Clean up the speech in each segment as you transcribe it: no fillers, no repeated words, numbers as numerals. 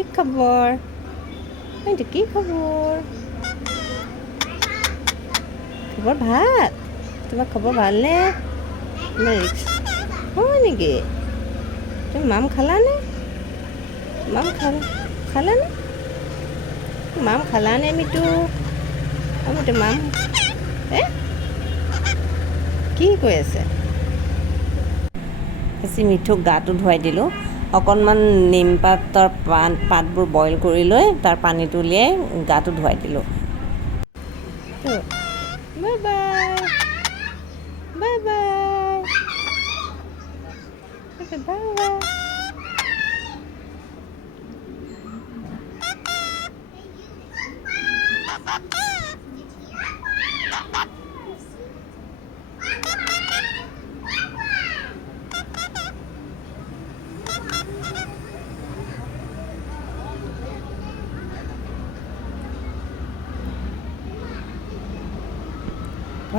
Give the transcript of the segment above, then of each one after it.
কি খবৰ? এইটো কি খবৰ? খবৰ ভাল? তোমাৰ খবৰ ভালনে? হয় নেকি? তুমি মাম খালানে? খালানে? মাম খালানে মিঠু? মিঠু মাম কি কৈ আছে? বেছি মিঠুক গাটো ধুৱাই দিলোঁ। অকণমান নিমপাতৰ পাতবোৰ বইল কৰি লৈ তাৰ পানীটো উলিয়াই গাটো ধুৱাই দিলোঁ। Bye bye bye bye bye bye.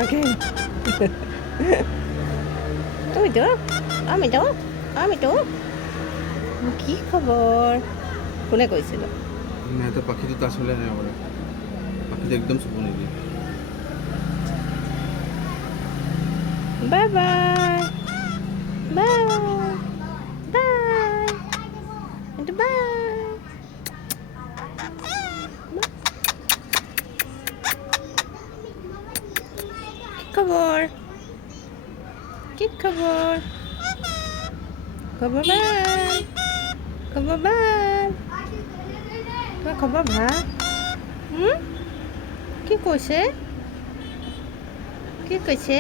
Okay. আমিতো কি খবৰ? কোনে কৈছিল? मैं तो पक्षी तो तासले नहीं हो रहा पक्षी तो एकदम सुकून है bye bye bye bye bye. খবৰ কি খবৰ? খবৰ ভাল? খবৰ ভাল? তোমাৰ খবৰ ভাল? কি কৈছে? কি কৈছে?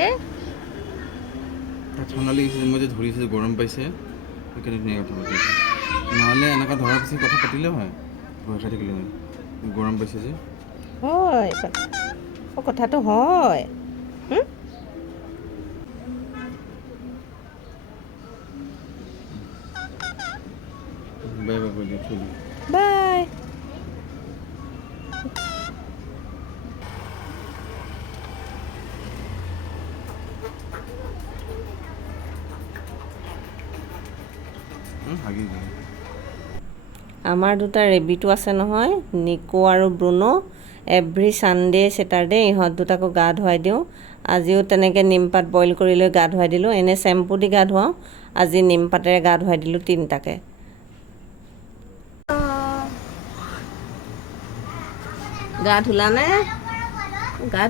ঠান্ডা লাগিছে মই যে ধৰিছে গৰম পাইছে সেইকাৰণে ধুনীয়া কথা পাতিছে নহ'লে এনেকুৱা ধৰাৰ পিছত কথা পাতিলে হয় ভয় খাই থাকিলে হয় গৰম পাইছে যে হয় কথাটো হয়। বাই বাই কৈ দিওঁ চলি বাই। হাগি যায় আমাৰ দুটা ৰেবিটো আছে নহয়, নিকো আৰু ব্ৰুনো। এভৰি ছানডে ছেটাৰডে ইহঁত দুটাকো গা ধুৱাই দিওঁ। আজিও তেনেকৈ নিমপাত বইল কৰি লৈ গা ধুৱাই দিলোঁ। এনেই চেম্পু দি গা ধুৱাওঁ, আজি নিমপাতেৰে গা ধুৱাই দিলোঁ তিনিটাকে। গা ধুলানে? গা